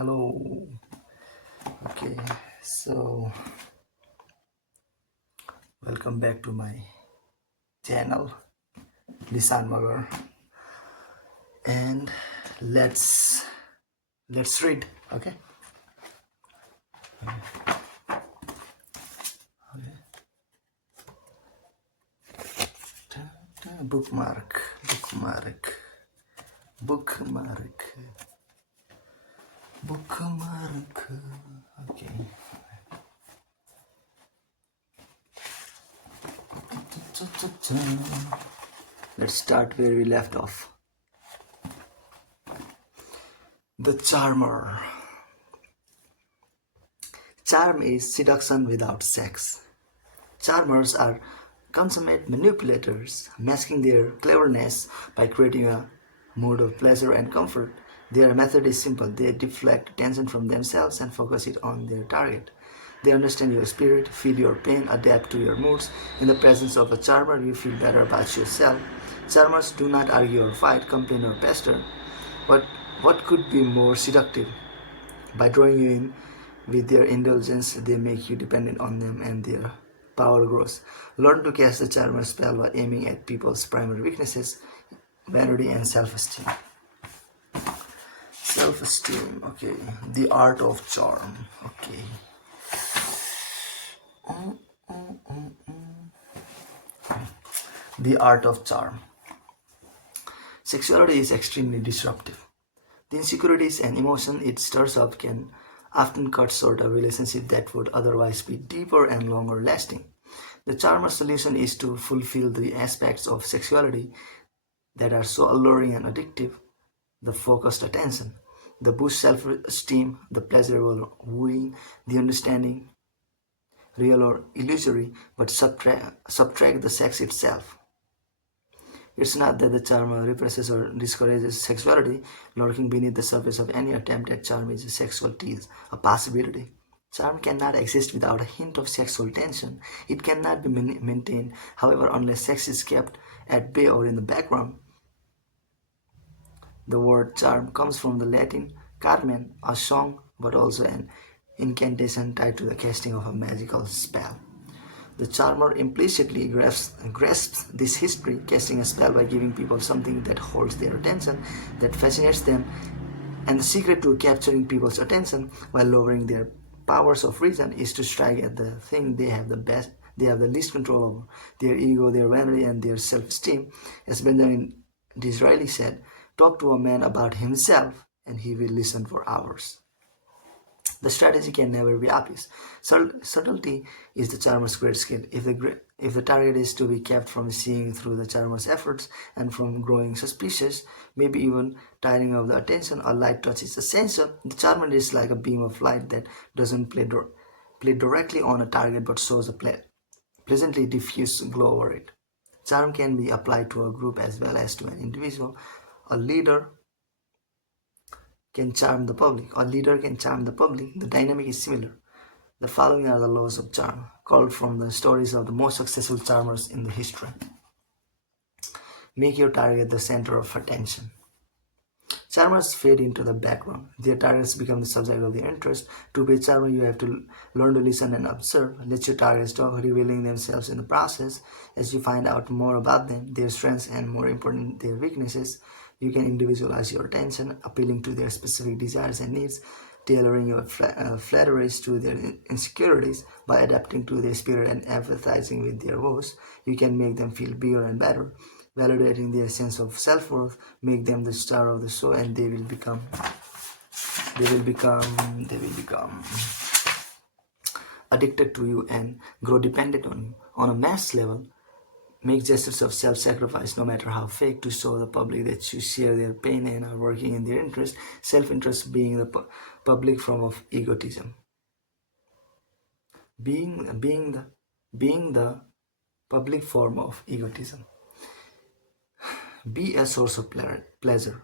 Hello. Okay, so welcome back to my channel, Lisan Magar, and let's read. Okay. Bookmark, bookmark, bookmark, bookmark. Okay. Let's start where we left off. The Charmer. Charm is seduction without sex. Charmers are consummate manipulators, masking their cleverness by creating a mood of pleasure and comfort. Their method is simple. They deflect attention from themselves and focus it on their target. They understand your spirit, feel your pain, adapt to your moods. In the presence of a charmer, you feel better about yourself. Charmers do not argue or fight, complain or pester. But what could be more seductive? By drawing you in with their indulgence, they make you dependent on them and their power grows. Learn to cast the charmer spell by aiming at people's primary weaknesses, vanity and self-esteem. Self-esteem, okay. The art of charm, okay. The art of charm. Sexuality is extremely disruptive. The insecurities and emotion it stirs up can often cut short a relationship that would otherwise be deeper and longer lasting. The charmer solution is to fulfill the aspects of sexuality that are so alluring and addictive: the focused attention, the boost self esteem, the pleasurable wooing, the understanding, real or illusory, but subtract the sex itself. It's not that the charm represses or discourages sexuality. Lurking beneath the surface of any attempt at charm is a sexual tease, a possibility. Charm cannot exist without a hint of sexual tension. It cannot be maintained, however, unless sex is kept at bay or in the background. The word charm comes from the Latin carmen, a song, but also an incantation tied to the casting of a magical spell. The charmer implicitly grasps this history, casting a spell by giving people something that holds their attention, that fascinates them, and the secret to capturing people's attention while lowering their powers of reason is to strike at the thing they have the least control over: their ego, their vanity, and their self-esteem. As Benjamin Disraeli said, talk to a man about himself, and he will listen for hours. The strategy can never be obvious. Subtlety is the charmer's great skill. If the target is to be kept from seeing through the charmer's efforts and from growing suspicious, maybe even tiring of the attention, a light touch is essential. The charmer is like a beam of light that doesn't play directly on a target but shows a pleasantly diffuse glow over it. Charm can be applied to a group as well as to an individual. A leader can charm the public. A leader can charm the public. The dynamic is similar. The following are the laws of charm, called from the stories of the most successful charmers in the history. Make your target the center of attention. Charmers fade into the background. Their targets become the subject of their interest. To be a charmer, you have to learn to listen and observe. Let your targets talk, revealing themselves in the process. As you find out more about them, their strengths, and more important, their weaknesses, you can individualize your attention, appealing to their specific desires and needs, tailoring your flatteries to their insecurities. By adapting to their spirit and empathizing with their woes, you can make them feel bigger and better, validating their sense of self-worth. Make them the star of the show, and they will become addicted to you and grow dependent on you. On a mass level, make gestures of self-sacrifice, no matter how fake, to show the public that you share their pain and are working in their interest. Self-interest being the public form of egotism. Being the public form of egotism. Be a source of pleasure.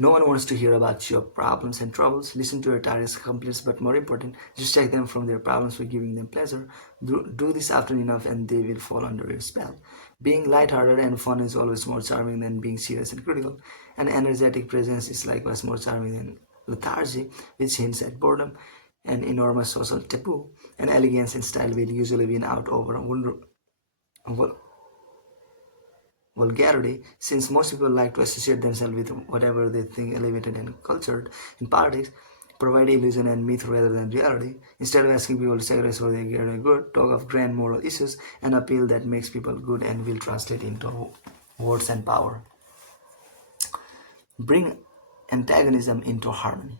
No one wants to hear about your problems and troubles. Listen to your target's complaints, but more important, distract them from their problems by giving them pleasure. Do this often enough and they will fall under your spell. Being lighthearted and fun is always more charming than being serious and critical. An energetic presence is likewise more charming than lethargy, which hints at boredom, an enormous social taboo, and elegance in style will usually win out over vulgarity, since most people like to associate themselves with whatever they think elevated and cultured. In politics, provide illusion and myth rather than reality. Instead of asking people to sacrifice for their greater good, talk of grand moral issues, an appeal that makes people good and will translate into words and power. Bring antagonism into harmony.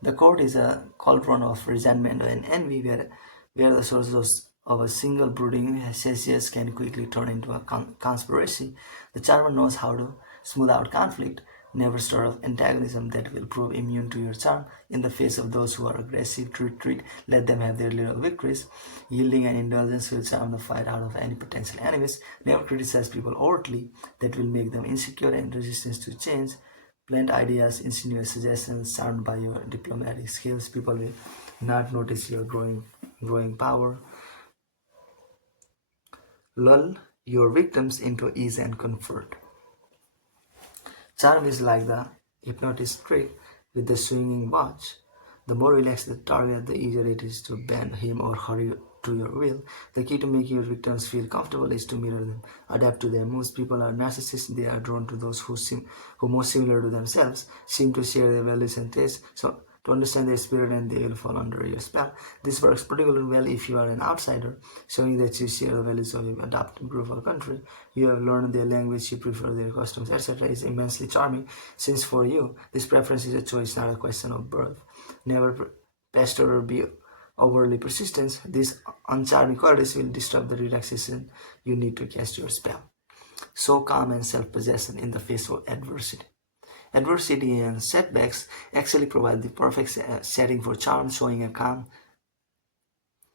The court is a cauldron of resentment and envy where the sources of a single brooding Celsius can quickly turn into a conspiracy. The charmer knows how to smooth out conflict, never stir up antagonism that will prove immune to your charm. In the face of those who are aggressive, retreat, let them have their little victories. Yielding and indulgence will charm the fight out of any potential enemies. Never criticize people overtly, that will make them insecure and resistant to change. Plant ideas, insinuate suggestions, charmed by your diplomatic skills. People will not notice your growing power. Lull your victims into ease and comfort. Charm is like the hypnotist trick with the swinging watch. The more relaxed the target, the easier it is to bend him or her to your will. The key to making your victims feel comfortable is to mirror them, adapt to them. Most people are narcissists; they are drawn to those who most similar to themselves, seem to share their values and tastes. So to understand their spirit, and they will fall under your spell. This works particularly well if you are an outsider, showing that you share the values of your adopted group or country. You have learned their language, you prefer their customs, etc. is immensely charming, since for you, this preference is a choice, not a question of birth. Never pester or be overly persistent. These uncharming qualities will disrupt the relaxation you need to cast your spell. So calm and self-possession in the face of adversity. Adversity and setbacks actually provide the perfect setting for charm, showing a calm,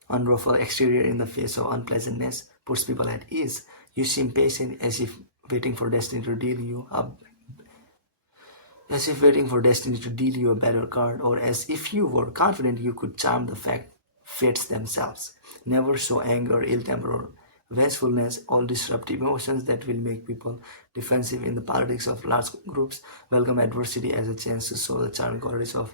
unruffled exterior in the face of unpleasantness puts people at ease. You seem patient, waiting for destiny to deal you a as if waiting for destiny to deal you a better card, or as if you were confident you could charm the fates themselves. Never show anger, ill temper, or vengefulness, all disruptive emotions that will make people defensive in the politics of large groups. Welcome adversity as a chance to show the charming qualities of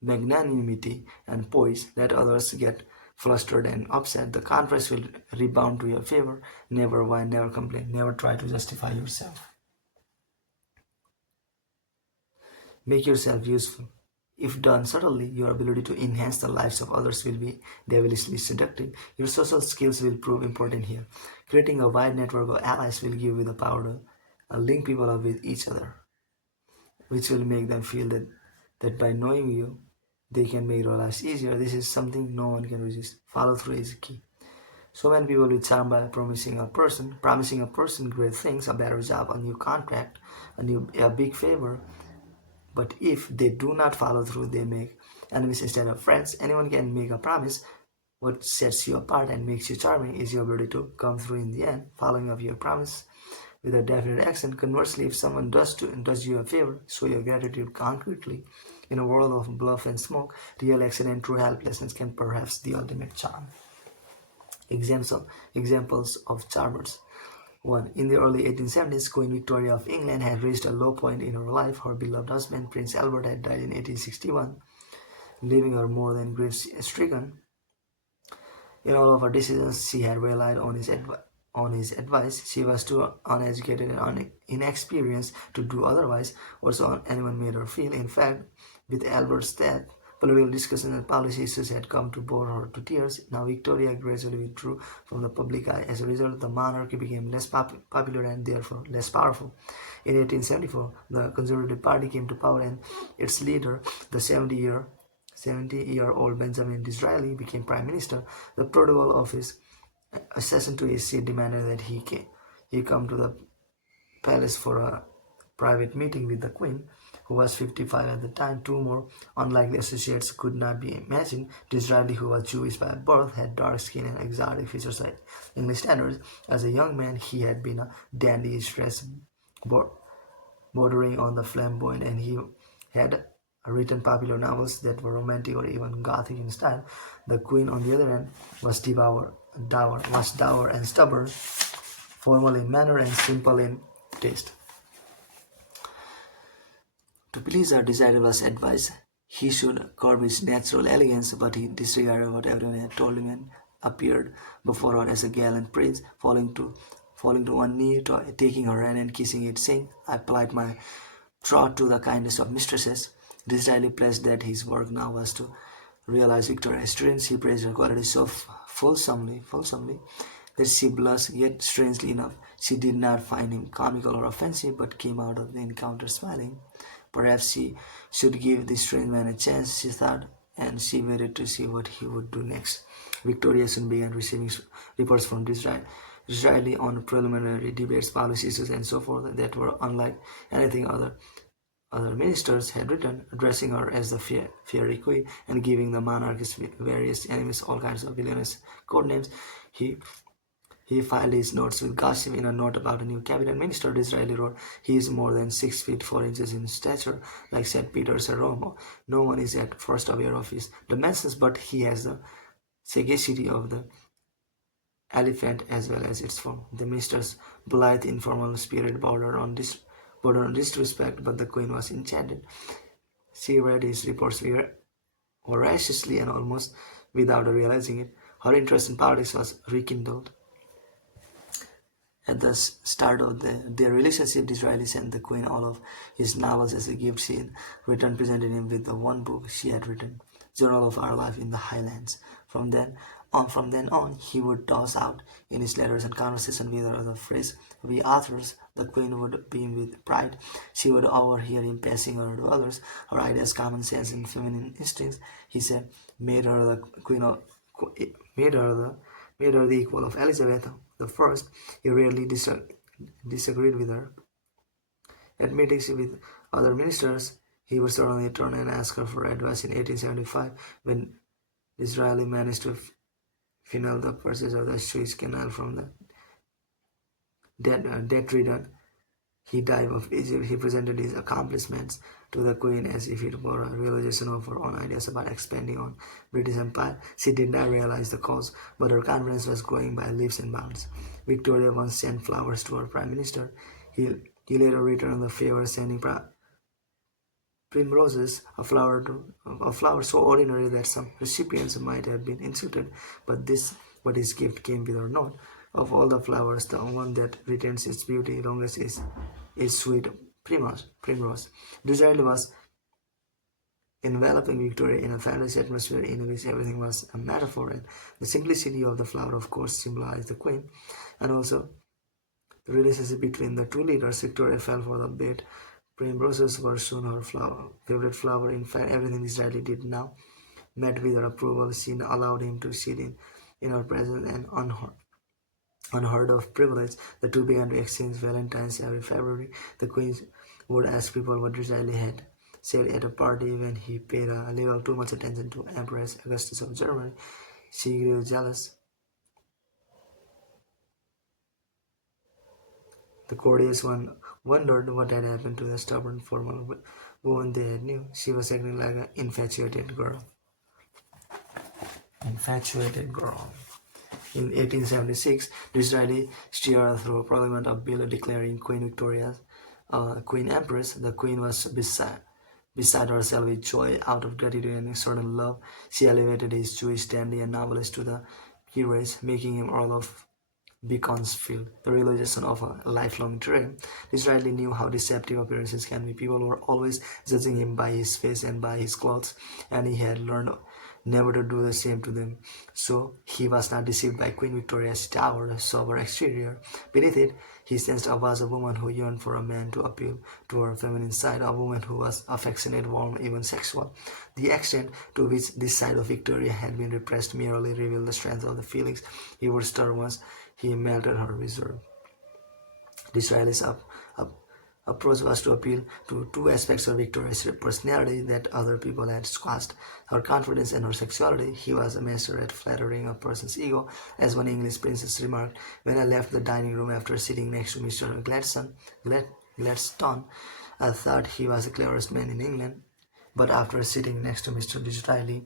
magnanimity and poise. Let others get flustered and upset. The contrast will rebound to your favor. Never whine, never complain, never try to justify yourself. Make yourself useful. If done subtly, your ability to enhance the lives of others will be devilishly seductive. Your social skills will prove important here. Creating a wide network of allies will give you the power to link people up with each other, which will make them feel that by knowing you, they can make your lives easier. This is something no one can resist. Follow through is key. So many people will charm by promising a person great things, a better job, a new contract, a big favor. But if they do not follow through, they make enemies instead of friends. Anyone can make a promise. What sets you apart and makes you charming is your ability to come through in the end, following up your promise with a definite action. Conversely, if someone does you a favor, show your gratitude concretely. In a world of bluff and smoke, real action and true helplessness can perhaps the ultimate charm. Examples of charmers. 1. In the early 1870s, Queen Victoria of England had reached a low point in her life. Her beloved husband, Prince Albert, had died in 1861, leaving her more than grief-stricken. In all of her decisions, she had relied on his advice. She was too uneducated and inexperienced to do otherwise, or so anyone made her feel. In fact, with Albert's death, political discussions and policy issues had come to bore her to tears. Now Victoria gradually withdrew from the public eye. As a result, the monarchy became less popular and therefore less powerful. In 1874, the Conservative Party came to power, and its leader, the 70-year-old Benjamin Disraeli, became prime minister. The protocol of his accession to his seat demanded that he come to the palace for a private meeting with the Queen, who was 55 at the time. Two more unlikely associates could not be imagined. Disraeli, who was Jewish by birth, had dark skin and exotic features by English standards. As a young man, he had been a dandy, dressed bordering on the flamboyant, and he had written popular novels that were romantic or even gothic in style. The Queen, on the other hand, was dour and stubborn, formal in manner and simple in taste. To please her, Disraeli was advised he should curb his natural elegance, but he disregarded what everyone had told him and appeared before her as a gallant prince, falling to one knee, taking her hand and kissing it, saying, "I plight my troth to the kindness of mistresses." Disraeli pledged that his work now was to realize Victoria's dreams. He praised her qualities so fulsomely that she blushed, yet strangely enough, she did not find him comical or offensive, but came out of the encounter smiling. Perhaps she should give this strange man a chance, she thought, and she waited to see what he would do next. Victoria soon began receiving reports from Disraeli on preliminary debates, policy issues, and so forth that were unlike anything other ministers had written, addressing her as the fairy queen and giving the monarch's various enemies all kinds of villainous code names. He filed his notes with gossip. In a note about a new cabinet minister, Disraeli wrote, "He is more than 6 feet 4 inches in stature, like St. Peter's at Rome. No one is at first aware of his dimensions, but he has the sagacity of the elephant as well as its form." The minister's blithe, informal spirit bordered on disrespect, but the queen was enchanted. She read his reports voraciously and almost without realizing it. Her interest in politics was rekindled. At the start of their relationship, Disraeli sent the Queen all of his novels as a gift. She in return presented him with the one book she had written, Journal of Our Life in the Highlands. From then on, he would toss out in his letters and conversation with her the phrase, "we authors." The Queen would beam with pride. She would overhear him passing her to others. Her ideas, common sense, and feminine instincts, he said, made her the queen of, made her the made her the equal of Elizabeth the First. He rarely disagreed with her. At meetings with other ministers, he would suddenly turn and ask her for advice. In 1875, when Disraeli managed to final the purchase of the Suez Canal from the debt-ridden Hittite of Egypt, he presented his accomplishments to the Queen as if it were a realization of her own ideas about expanding on British Empire. She did not realize the cause, but her confidence was growing by leaps and bounds. Victoria once sent flowers to her Prime Minister. He later returned the favor, sending primroses, a flower so ordinary that some recipients might have been insulted, but his gift came with a note. Of all the flowers, the one that retains its beauty longest is sweet primrose. Disraeli was enveloping Victoria in a fantasy atmosphere in which everything was a metaphor, and the simplicity of the flower, of course, symbolized the Queen, and also the relationship between the two leaders. Victoria fell for the bait. Primroses were soon her favorite flower. In fact, everything Disraeli did now met with her approval. She allowed him to sit in her presence, and unheard of privilege. The two began to exchange valentines every February. The Queen would ask people what Disraeli had said at a party when he paid a little too much attention to Empress Augustus of Germany. She grew jealous. The courteous one wondered what had happened to the stubborn, formal woman they had knew. She was acting like an infatuated girl. In 1876, Disraeli steered through a parliament a bill declaring Queen Victoria Queen Empress. The Queen was beside herself with joy. Out of gratitude and certain love, she elevated his Jewish dandy and novelist to the peerage, making him Earl of Beaconsfield, the realization of a lifelong dream. Disraeli knew how deceptive appearances can be. People were always judging him by his face and by his clothes, and he had learned never to do the same to them. So he was not deceived by Queen Victoria's dour, sober exterior. Beneath it, he sensed was a woman who yearned for a man to appeal to her feminine side, a woman who was affectionate, warm, even sexual. The extent to which this side of Victoria had been repressed merely revealed the strength of the feelings he would stir once he melted her reserve. Disraeli's approach was to appeal to two aspects of Victoria's personality that other people had squashed, her confidence and her sexuality. He was a master at flattering a person's ego. As one English princess remarked, "When I left the dining room after sitting next to Mr. Gladstone, I thought he was the cleverest man in England." But after sitting next to Mr. Disraeli,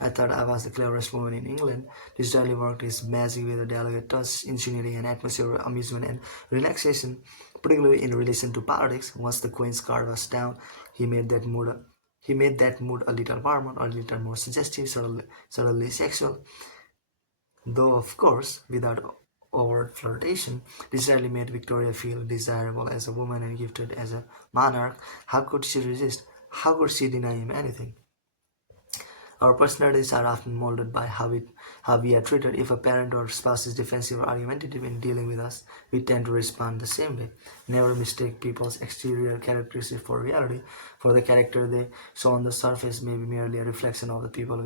I thought I was the cleverest woman in England. Disraeli worked his magic with a delicate touch, insinuating an atmosphere of amusement and relaxation, particularly in relation to politics. Once the Queen's guard was down, he made that mood a little warmer, a little more suggestive, subtly sexual, though of course without overt flirtation. Disraeli made Victoria feel desirable as a woman and gifted as a monarch. How could she resist? How could she deny him anything? Our personalities are often molded by how we are treated. If a parent or spouse is defensive or argumentative in dealing with us, we tend to respond the same way. Never mistake people's exterior characteristics for reality, for the character they show on the surface may be merely a reflection of the people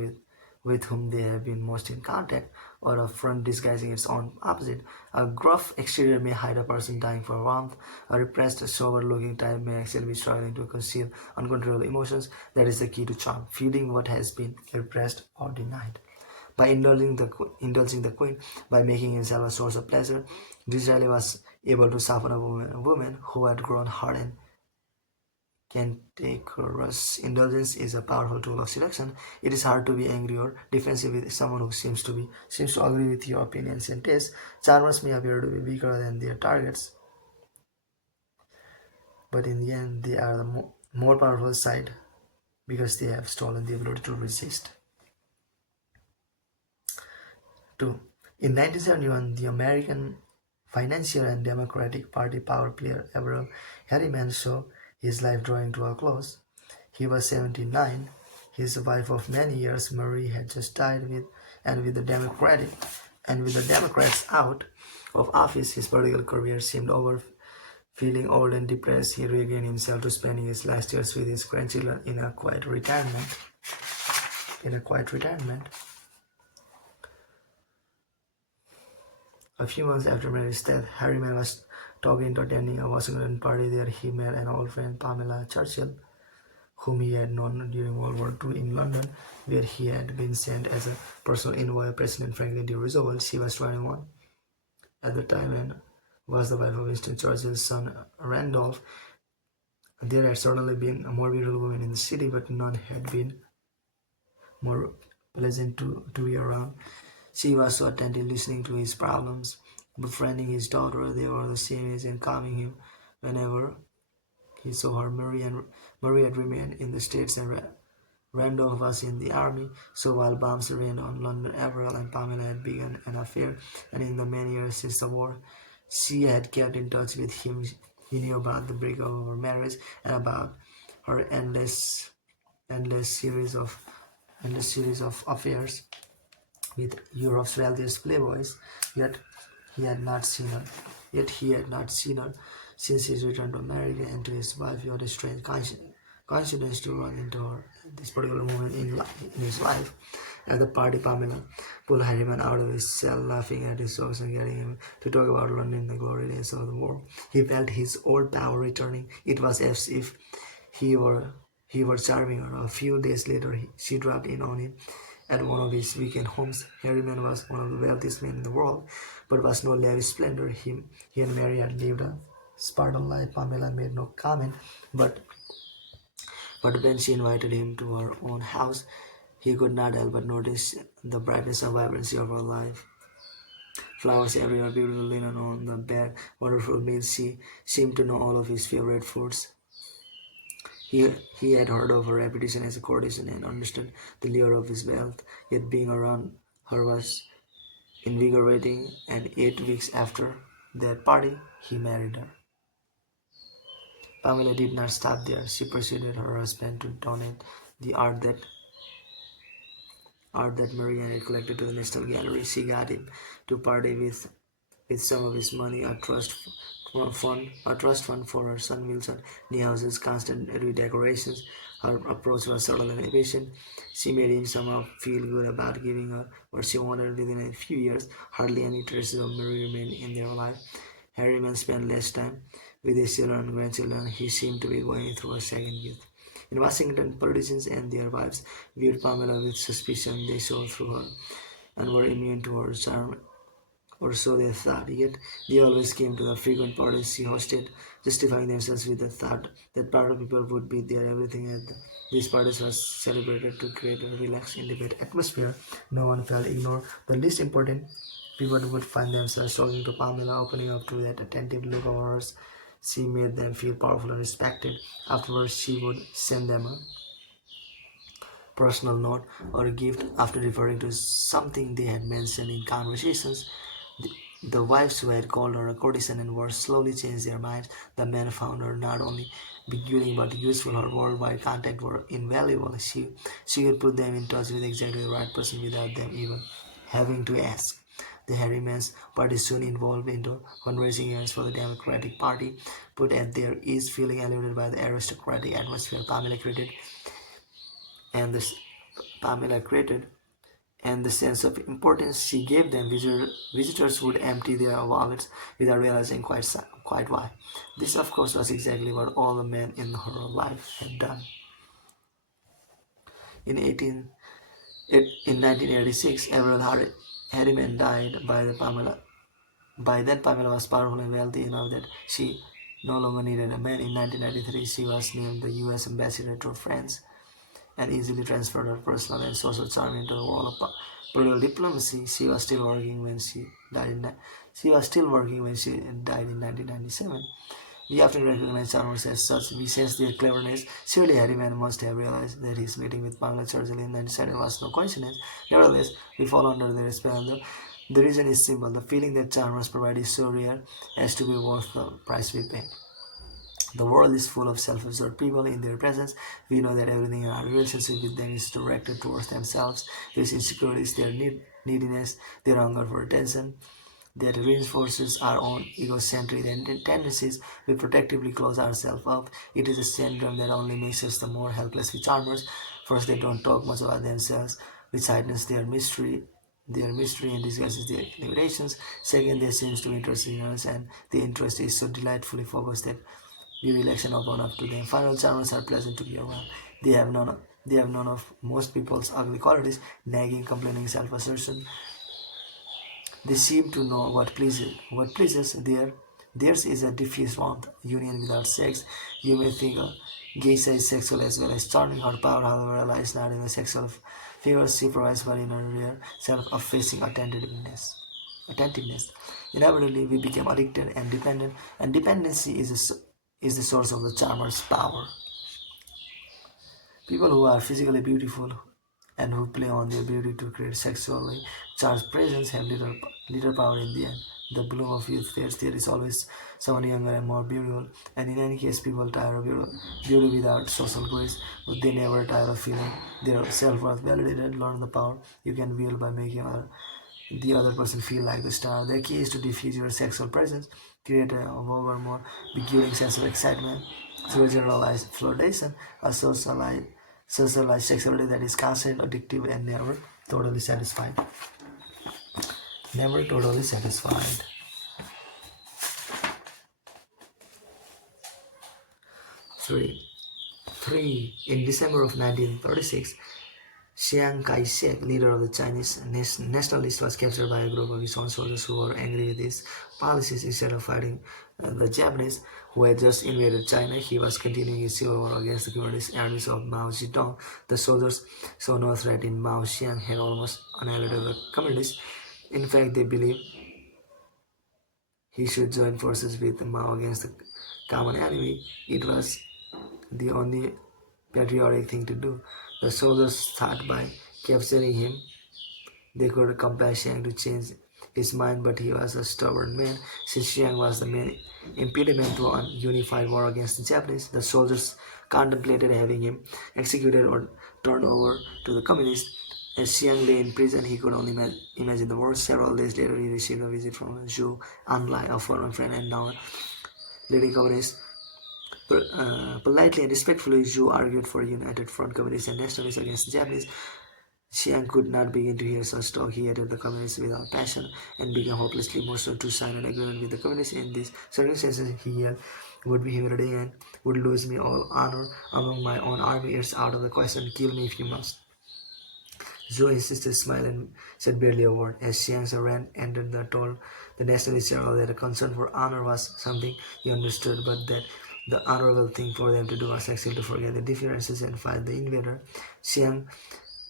with whom they have been most in contact, or a front disguising its own opposite. A gruff exterior may hide a person dying for warmth. A repressed, sober-looking type may actually be struggling to conceal uncontrollable emotions. That is the key to charm, feeding what has been repressed or denied. By indulging the queen, by making himself a source of pleasure, Disraeli was able to soften a woman who had grown hard and cantankerous. Indulgence is a powerful tool of seduction. It is hard to be angry or defensive with someone who seems to agree with your opinions and tastes. Charmers may appear to be weaker than their targets, but in the end, they are the more powerful side because they have stolen the ability to resist. 2. In 1971, the American financier and Democratic Party power player Averell Harriman saw his life drawing to a close. He was 79. His wife of many years, Marie, had just died and with the Democrats out of office, his political career seemed over. Feeling old and depressed, he regained himself to spending his last years with his grandchildren in a quiet retirement. A few months after Mary's death, Harriman was talked into attending a Washington party. There he met an old friend, Pamela Churchill, whom he had known during World War II in London, where he had been sent as a personal envoy of President Franklin D. Roosevelt. She was 21 at the time and was the wife of Winston Churchill's son, Randolph. There had certainly been more beautiful women in the city, but none had been more pleasant to be around. She was so attentive, listening to his problems, befriending his daughter. They were the same age and calming him whenever he saw her. Marie had remained in the States and Randolph was in the army. So while bombs rained on London, Averell and Pamela had begun an affair, and in the many years since the war, she had kept in touch with him. He knew about the breakup of her marriage and about her endless series of affairs with Europe's wealthiest playboys. Yet he had not seen her. Since his return to America and to his wife. He had a strange coincidence to run into her at this particular moment in his life. At the party, Pamela pulled Harriman out of his cell, laughing at his jokes and getting him to talk about London in the glory days of the war. He felt his old power returning. It was as if he were charming her. A few days later, she dropped in on him at one of his weekend homes. Harriman was one of the wealthiest men in the world, but was no lavish splendor. He and Mary had lived a Spartan life. Pamela made no comment, but when she invited him to her own house, he could not help but notice the brightness and vibrancy of her life. Flowers everywhere, beautiful linen on the bed, wonderful meals. She seemed to know all of his favorite foods. He had heard of her reputation as a courtesan and understood the lure of his wealth, yet being around her was invigorating, and 8 weeks after that party, he married her. Pamela did not stop there. She persuaded her husband to donate the art that Marianne had collected to the National Gallery. She got him to party with some of his money, a trust fund for her son Wilson Niehausen's constant redecorations. Her approach was subtle and efficient. She made him somehow feel good about giving her what she wanted. Within a few years, hardly any traces of Marie remained in their life. Harriman spent less time with his children and grandchildren. He seemed to be going through a second youth. In Washington, politicians and their wives viewed Pamela with suspicion. They saw through her and were immune to her or so they thought, yet they always came to the frequent parties she hosted, justifying themselves with the thought that part of people would be there. Everything at these parties was celebrated to create a relaxed, intimate atmosphere. No one felt ignored. The least important people would find themselves talking to Pamela, opening up to that attentive look of hers. She made them feel powerful and respected. Afterwards, she would send them a personal note or a gift after referring to something they had mentioned in conversations. The wives who had called her a courtesan and were slowly changed their minds. The men found her not only beguiling but useful. Her worldwide contact were invaluable. She could put them in touch with exactly the right person without them even having to ask. The Harriman's party soon evolved into fundraising events for the Democratic Party, put at their ease, feeling elevated by the aristocratic atmosphere and this Pamela created and the sense of importance she gave them. Visitors would empty their wallets without realizing quite why. This, of course, was exactly what all the men in her life had done. In 1986, Harriman died. By then, Pamela was powerful and wealthy enough that she no longer needed a man. In 1993, she was named the U.S. ambassador to France and easily transferred her personal and social charm into the world of political diplomacy. She was still working when she died in 1997. We often recognize charmers as such. We sense their cleverness. Surely Harriman must have realized that his meeting with Pamela Churchill in 1997 was no coincidence. Nevertheless, we fall under their spell. The reason is simple. The feeling that charmers provide is so rare as to be worth the price we pay. The world is full of self-absorbed people. In their presence, we know that everything in our relationship with them is directed towards themselves. Their insecurities, their neediness, their hunger for attention, that reinforces our own egocentric tendencies. We protectively close ourselves up. It is a syndrome that only makes us the more helpless with charmers. First, they don't talk much about themselves, which heightens their mystery and disguises their limitations. Second, they seem to be interested in us, and the interest is so delightfully focused that we relax and open up to them. Final charmers are pleasant to be around. They have none of most people's ugly qualities: nagging, complaining, self-assertion. They seem to know what pleases. Theirs is a diffuse warmth, union without sex. You may think a geisha is sexual as well as charming. Her power, however, lies not in the sexual favors she provides, but in her rare self-effacing attentiveness. Inevitably, we become addicted and dependent, and dependency is the source of the charmer's power. People who are physically beautiful and who play on their beauty to create sexually charged presence have little power in the end. The bloom of youth fades. There is always someone younger and more beautiful, and in any case, people tire of beauty without social grace, but they never tire of feeling their self-worth validated. Learn the power you can wield by making the other person feel like the star. The key is to diffuse your sexual presence, create a more beguiling sense of excitement through a generalized flirtation, a socialized sexuality that is constant, addictive, and never totally satisfied. Never totally satisfied. 3. In December of 1936, Chiang Kai-shek, leader of the Chinese nationalists, was captured by a group of his own soldiers who were angry with his policies. Instead of fighting the Japanese, who had just invaded China, he was continuing his civil war against the communist armies of Mao Zedong. The soldiers saw no threat in Mao. Chiang had almost annihilated the communists. In fact, they believed he should join forces with Mao against the common enemy. It was the only patriotic thing to do. The soldiers thought by capturing him they could compel Chiang to change his mind, but he was a stubborn man. Since Chiang was the main impediment to a unified war against the Japanese, the soldiers contemplated having him executed or turned over to the communists. As Chiang lay in prison, he could only imagine the worst. Several days later, he received a visit from Zhou Enlai, a former friend and now leading communist. Politely and respectfully, Zhou argued for a united front, communists and nationalists against the Japanese. Chiang could not begin to hear such talk. He hated the communists without passion and became hopelessly emotional to sign an agreement with the communists. In these circumstances, he yelled, would be humiliating and would lose me all honor among my own army. It's out of the question. Kill me if you must. Zhou insisted, smiled, and said barely a word. As Xiang Ren entered the told the nationalist general that a concern for honor was something he understood, but that the honorable thing for them to do was actually to forget the differences and fight the invader. Xiang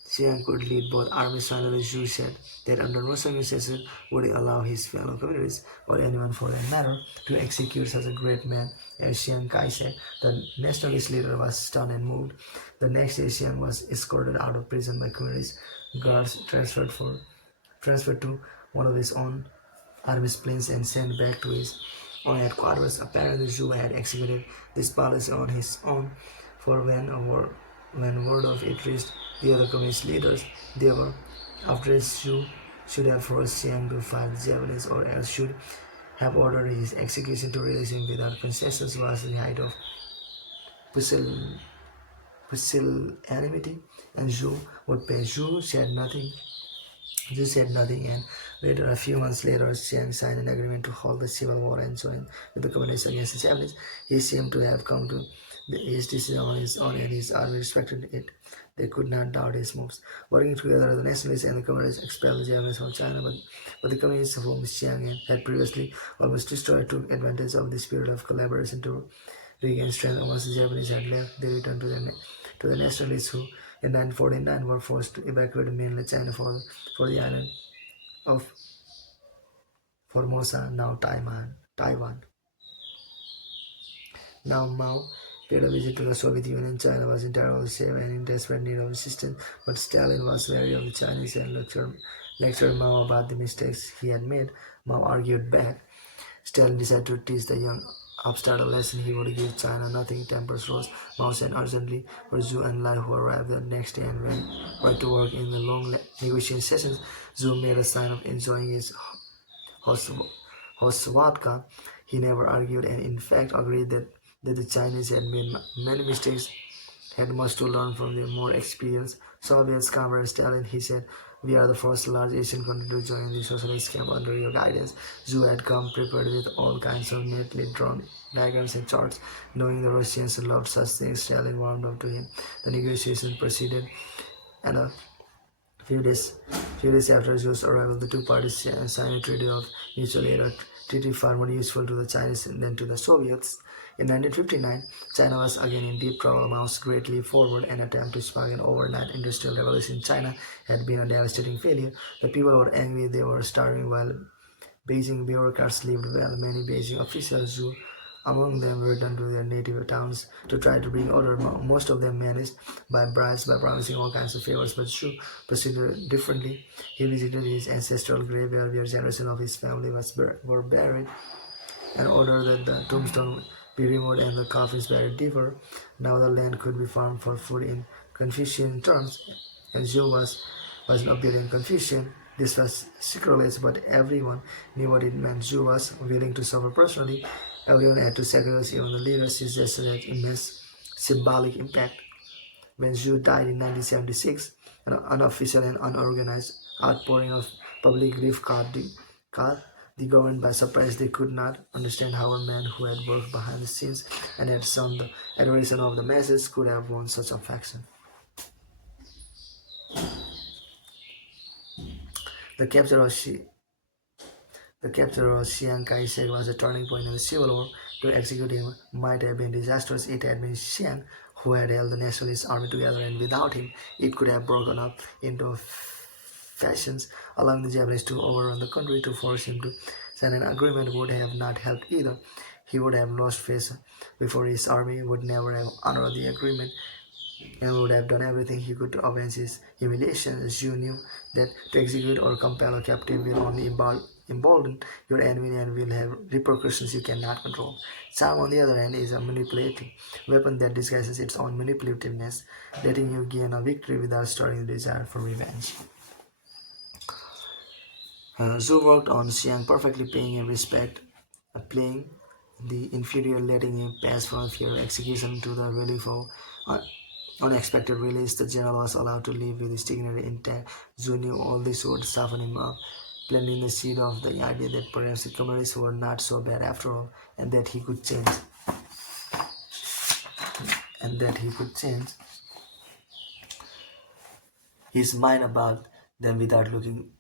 Chiang could lead both armies. Finally, Zhu said that under no circumstances would he allow his fellow communities, or anyone for that matter, to execute such a great man as Chiang Kai-shek. The nationalist leader was stunned and moved. The next day, Chiang was escorted out of prison by communist guards, transferred to one of his own army's planes, and sent back to his own headquarters. Apparently, Zhu had executed this policy on his own, for when word of it reached the other communist leaders, they were outraged. Zhu should have forced Chiang to fight the Japanese, or else should have ordered his execution. To release him without concessions was the height of pusillanimity, and Zhu would pay. Zhu said nothing, and later, a few months later, Chiang signed an agreement to halt the civil war and join with the communists against the Japanese. He seemed to have come to his decision on his own, and his army respected it. They could not doubt his moves. Working together, the nationalists and the communists expelled the Japanese from China, but the communists, whom Chiang had previously almost destroyed, took advantage of this period of collaboration to regain strength. Once the Japanese had left, they returned to the nationalists, who in 1949 were forced to evacuate mainland China for the island of Formosa, now Taiwan. Now Mao paid a visit to the Soviet Union. China was entirely safe and in desperate need of assistance, but Stalin was wary of the Chinese and lectured Mao about the mistakes he had made. Mao argued back. Stalin decided to teach the young upstart a lesson. He would give China nothing. Tempers rose. Mao sent urgently for Zhu and Lai, who arrived the next day and went to work in the long negotiation sessions. Zhu made a sign of enjoying his Hoswadka. He never argued, and in fact agreed that the Chinese had made many mistakes, had much to learn from the more experienced Soviets. Comrade Stalin, he said, we are the first large Asian country to join the socialist camp under your guidance. Zhu had come prepared with all kinds of neatly drawn diagrams and charts. Knowing the Russians loved such things, Stalin warmed up to him. The negotiations proceeded, and a few days after Zhu's arrival, the two parties signed a treaty of mutual aid, a treaty far more useful to the Chinese than to the Soviets. In 1959, China was again in deep trouble. Mao's Great Leap Forward, an attempt to spark an overnight industrial revolution in China, had been a devastating failure. The people were angry, they were starving, while Beijing bureaucrats lived well. Many Beijing officials, who among them returned to their native towns to try to bring order. Most of them managed by bribes, by promising all kinds of favors, but Zhu proceeded differently. He visited his ancestral graveyard where generations of his family were buried, and ordered that the tombstone be removed and the coffins buried deeper. Now the land could be farmed for food in Confucian terms, and Zhu was an obedient Confucian. This was sacrilege, but everyone knew what it meant. Zhu was willing to suffer personally. Everyone had to sacrifice, even the leaders. His gesture had immense symbolic impact. When Zhu died in 1976, an unofficial and unorganized outpouring of public grief caught the government by surprise. They could not understand how a man who had worked behind the scenes and had shown the adoration of the masses could have won such affection. The capture of Chiang Kai-shek was a turning point in the civil war. To execute him might have been disastrous. It had been Chiang who had held the nationalist army together, and without him, it could have broken up into factions, allowing the Japanese to overrun the country. To force him to sign an agreement would have not helped either. He would have lost face before his army would never have honored the agreement, and would have done everything he could to avenge his humiliation. Zhu knew that to execute or compel a captive will only embolden your enemy and will have repercussions you cannot control. Charm, on the other hand, is a manipulative weapon that disguises its own manipulativeness, letting you gain a victory without stirring the desire for revenge. Zhu worked on Xiang perfectly, paying him respect, playing the inferior, letting him pass from fear of execution to the relief of unexpected release. The general was allowed to live with his dignity intact. Zhu knew all this would soften him up, planting the seed of the idea that perhaps the communists were not so bad after all, and that he could change. his mind about them without looking,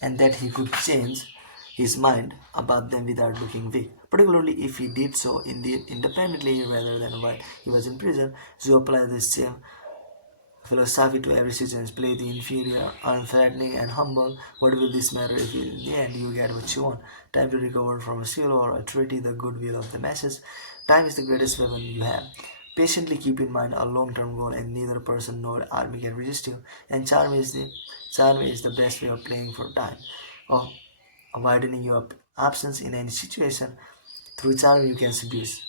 and that he could change his mind about them without looking weak, particularly if he did so indeed independently rather than while he was in prison. So apply the same philosophy to every situation. Play the inferior, unthreatening, and humble. What will this matter if in the end you get what you want? Time to recover from a seal or a treaty, the goodwill of the masses. Time is the greatest weapon you have. Patiently keep in mind a long-term goal, and neither person nor army can resist you. And charm is the best way of playing for time, of widening your absence in any situation. Through charm, you can seduce.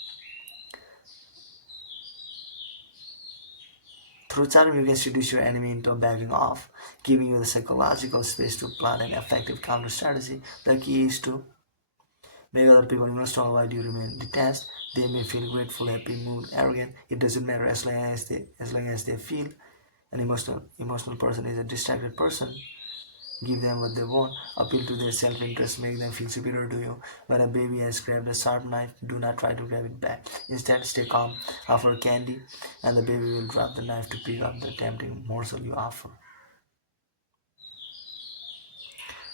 Through charm, you can seduce your enemy into backing off, giving you the psychological space to plan an effective counter strategy. The key is to make other people emotional while you remain detached. They may feel grateful, happy, moved, arrogant. It doesn't matter as long as they feel. An emotional person is a distracted person. Give them what they want, appeal to their self interest, make them feel superior to you. When a baby has grabbed a sharp knife, do not try to grab it back. Instead, stay calm, offer candy, and the baby will drop the knife to pick up the tempting morsel you offer.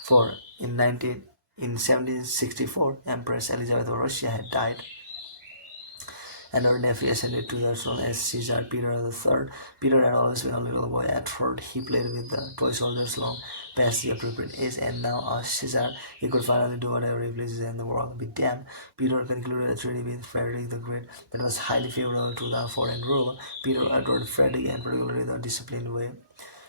For in 1764, Empress Elizabeth of Russia had died, and her nephew ascended to the throne as Caesar Peter III. Peter had always been a little boy at heart. He played with the toy soldiers long past the appropriate age, and now as Caesar, he could finally do whatever he pleases in the world. Be damned. Peter concluded a treaty with Frederick the Great that was highly favorable to the foreign ruler. Peter adored Frederick, and particularly the disciplined way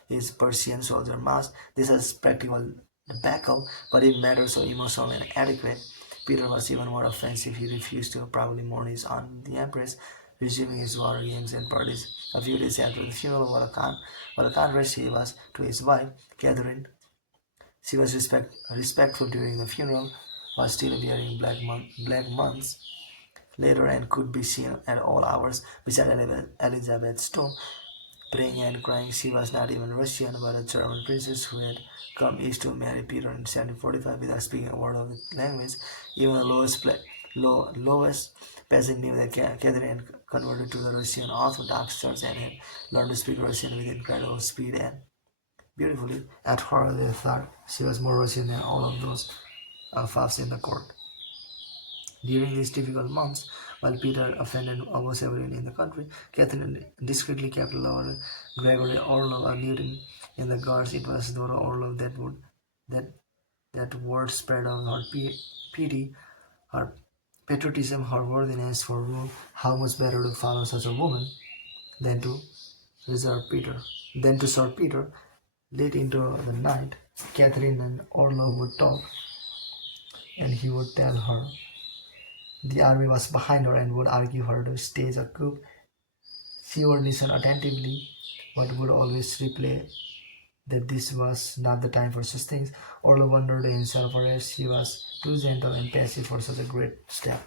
his Persian soldier masked. This has practical debacle, but it mattered so emotional and adequate. Peter was even more offensive. He refused to probably mourn his aunt, the Empress, resuming his war games and parties. A few days after the funeral, what a contrast he was to his wife, Catherine. She was respectful during the funeral, was still wearing black months later, and could be seen at all hours beside Elizabeth's tomb, praying and crying. She was not even Russian, but a German princess who had come east to marry Peter in 1745 without speaking a word of the language. Even the lowest peasant knew that Catherine had converted to the Russian Orthodox Church and had learned to speak Russian with incredible speed and beautifully. At her, they thought she was more Russian than all of those fafs in the court. During these difficult months, while Peter offended almost everyone in the country, Catherine discreetly kept lower Gregory Orlov, a lieutenant in the guards. It was Dora Orlov that that word spread of her pity, her patriotism, her worthiness for rule. How much better to follow such a woman than to reserve Peter, than to serve Peter. Late into the night, Catherine and Orlov would talk, and he would tell her the army was behind her and would argue her to stage a coup. She would listen attentively, but would always replay that this was not the time for such things. Orlo wondered himself, perhaps she was too gentle and passive for such a great step.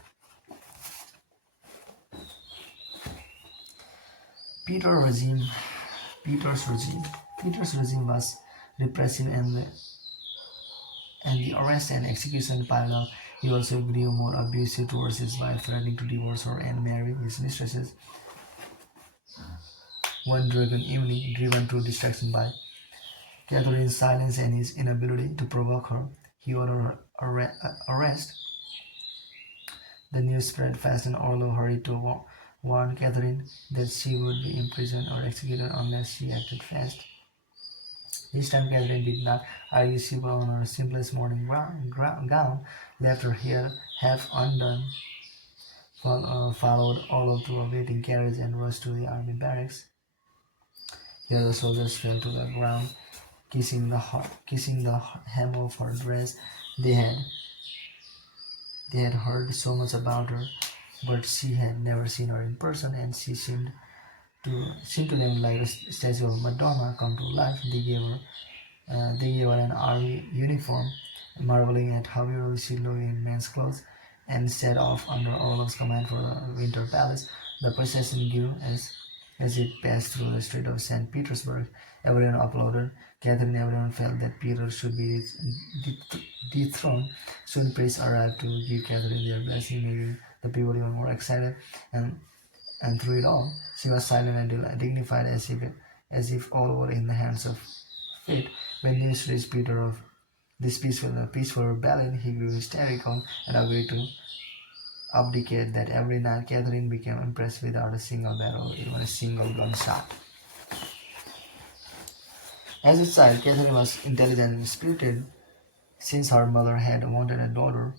Peter regime, Peter's regime. Peter's regime was repressive, and the arrest and execution piled up. He also grew more abusive towards his wife, threatening to divorce her and marry his mistresses. One drunken evening, driven to distraction by Catherine's silence and his inability to provoke her, he ordered her arrest. The news spread fast, and Orlo hurried to warn Catherine that she would be imprisoned or executed unless she acted fast. This time Catherine did not argue. She put on her simplest mourning gown, left her hair half undone, followed Orlo to a waiting carriage, and rushed to the army barracks. Here the soldiers fell to the ground, kissing the hem of her dress. They had they had heard so much about her, but she had never seen her in person, and she seemed to them like a statue of Madonna come to life. They gave her an army uniform, marveling at how beautiful she looked in men's clothes, and set off under Orlov's command for the Winter Palace. The procession grew as it passed through the street of St. Petersburg. Everyone applauded Catherine. Everyone felt that Peter should be dethroned. Soon priests arrived to give Catherine their blessing, making the people even more excited. And And through it all, she was silent and dignified as if all were in the hands of fate. When news reached Peter of this peaceful rebellion, he grew hysterical and agreed to abdicate. That every night Catherine became impressed without a single battle, even a single gunshot. As a child, Catherine was intelligent and spirited. Since her mother had wanted a daughter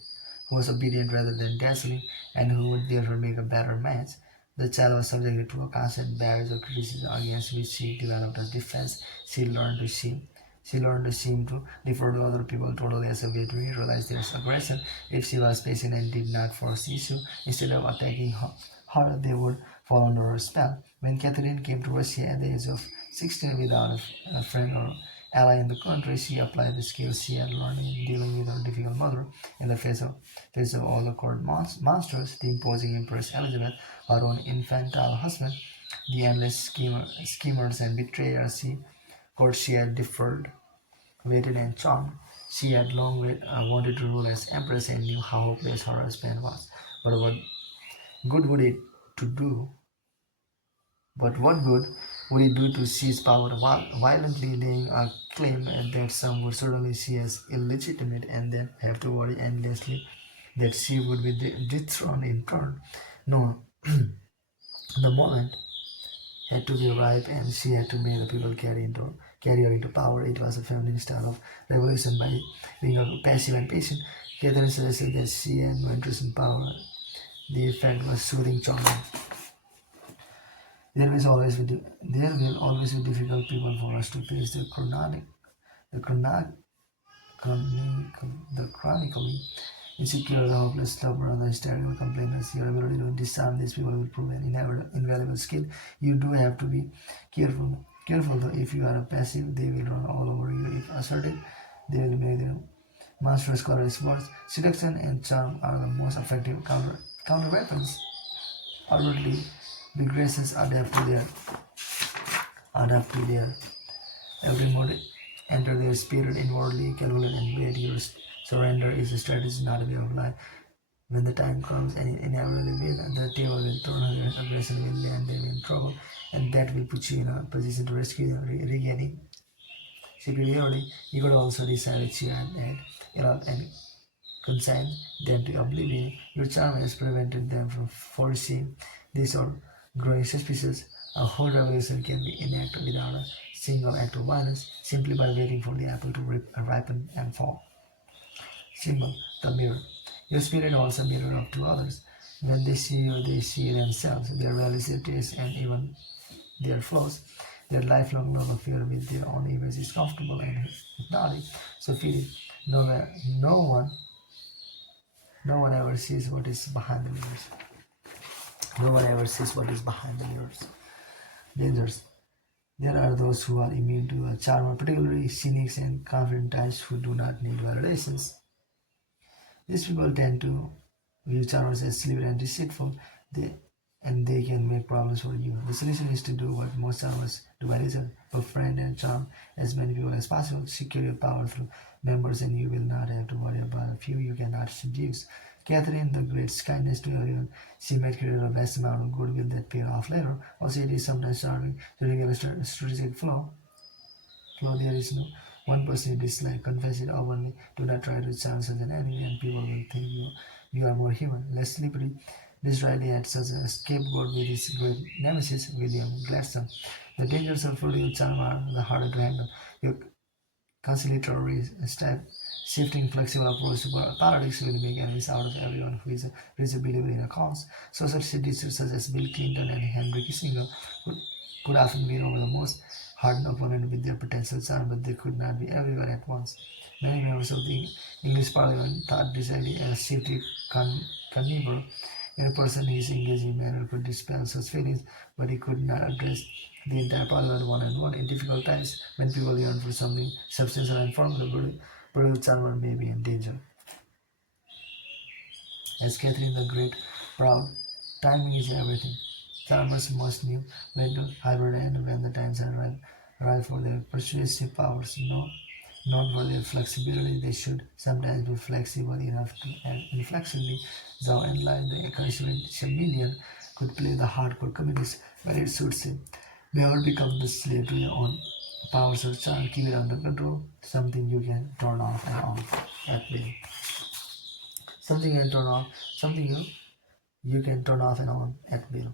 who was obedient rather than dazzling, and who would therefore make a better match, the child was subjected to a constant barrage of criticism against which she developed a defense. She learned to seem to defer to other people totally as a way to neutralize their aggression. If she was patient and did not force the issue, instead of attacking her, they would fall under her spell. When Catherine came to Russia at the age of 16 without a friend or ally in the country, she applied the skills she had learned in dealing with her difficult mother. In the face of all the court monsters, the imposing Empress Elizabeth, her own infantile husband, the endless schemers and betrayers she had deferred, waited, and charmed. She had long wanted to rule as empress and knew how hopeless her husband was. But what good would it to do? But what good would it do to seize power violently, laying a claim that some would certainly see as illegitimate, and then have to worry endlessly that she would be dethroned in turn? No, the moment had to be ripe, and she had to make the people carry her into power. It was a feminine style of revolution. By being a passive and patient, Catherine suggested that she had no interest in power. The effect was soothing charm. There will always be difficult people for us to face. The chronic, the chronically insecure, the hopeless stubborn, and the hysterical complainers. Your ability to disarm these people will prove an invaluable skill. You do have to be careful. Careful though, if you are passive, they will run all over you. If assertive, they will make their monstrous colors worse. Seduction and charm are the most effective counter weapons. Outwardly, the graces adapt to their every mode, enter their spirit inwardly, calculate and wait. Your surrender is a strategy, not a way of life. When the time comes, and inevitably will, the table will turn, their aggression will land them in trouble, and that will put you in a position to rescue them, regaining superiority. You could also decide that you had enough and consign them to oblivion. Your charm has prevented them from foreseeing this or growing suspicious. A whole revolution can be enacted without a single act of violence, simply by waiting for the apple to ripen and fall. Symbol: the mirror. Your spirit holds a mirror up to others. When they see you, they see themselves, their values, their tastes, and even their flaws. Their lifelong love affair with their own image is comfortable and hypnotic. So feel it. No, no one No one ever sees what is behind the mirrors. No one ever sees what is behind the mirrors. Dangers. There are those who are immune to a charmer, particularly cynics and confident types who do not need validations. These people tend to view charmers as slippery and deceitful, and they can make problems for you. The solution is to do what most charmers do by nature: befriend and charm as many people as possible. Secure your power through members, and you will not have to worry about a few you cannot seduce. Catherine the Great's kindness to everyone, she might create a vast amount of goodwill that paid off later. Also, it is sometimes charming to reveal a strategic flaw. There is no one person you dislike. Confess it openly. Do not try to charm such an enemy, and people will think you are more human, less slippery. Disraeli had such a scapegoat with his great nemesis, William Gladstone. The dangers of fruitful charm are the harder to handle. Your conciliatory step, shifting, flexible approach to politics will make enemies out of everyone who is a believer in a cause. Social seducers such as Bill Clinton and Henry Kissinger could often win over the most hardened opponent with their potential charm, but they could not be everywhere at once. Many members of the English Parliament thought Disraeli a shifty carnivore, and a person in his engaging manner could dispel such feelings, but he could not address the entire Parliament one-on-one. In difficult times, when people yearn for something substantial and firm, the brutal charmer may be in danger. As Catherine the Great proud, timing is everything. Charmers must know when to hibernate and when the times are ripe for their persuasive powers. No, known for their flexibility, they should sometimes be flexible enough to act inflexibly. Zhao and Lai, the Consulant chameleon, could play the hardcore communist when it suits him. Never become the slave to your own powers or charm. Keep it under control. Something you can turn off and on at will. Something you can turn off. Something you can turn off and on at will.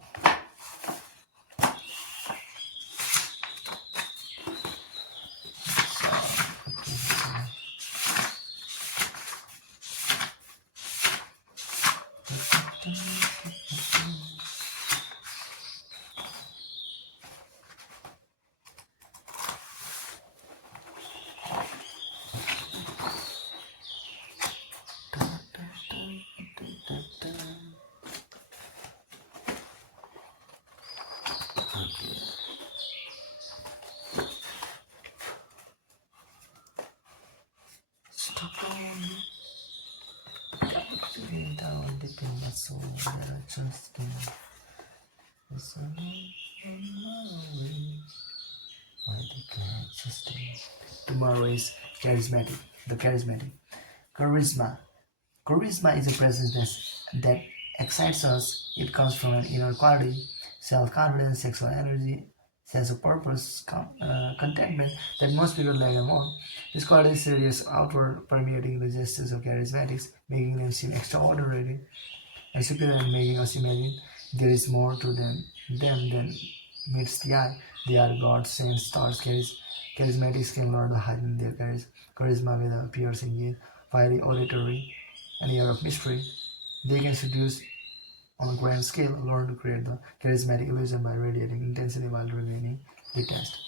Stop feeling down deep in my soul that I trust in. The sun on my way. Why they can't sustain. Tomorrow is charismatic. The charismatic. Charisma. Charisma is a presence that excites us. It comes from an inner quality, self-confidence, sexual energy, sense of purpose, contentment that most people lack among. This quality is serious outward, permeating the gestures of charismatics, making them seem extraordinary and superior and making us imagine there is more to them than meets the eye. They are gods, saints, stars. Charismatics can learn to heighten their charisma with a piercing yet fiery oratory, an air of mystery. They can seduce on a grand scale, learn to create the charismatic illusion by radiating intensity while remaining detached.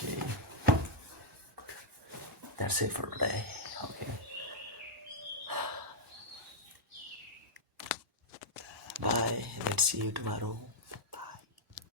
Okay, that's it for today. Okay, bye. Let's see you tomorrow.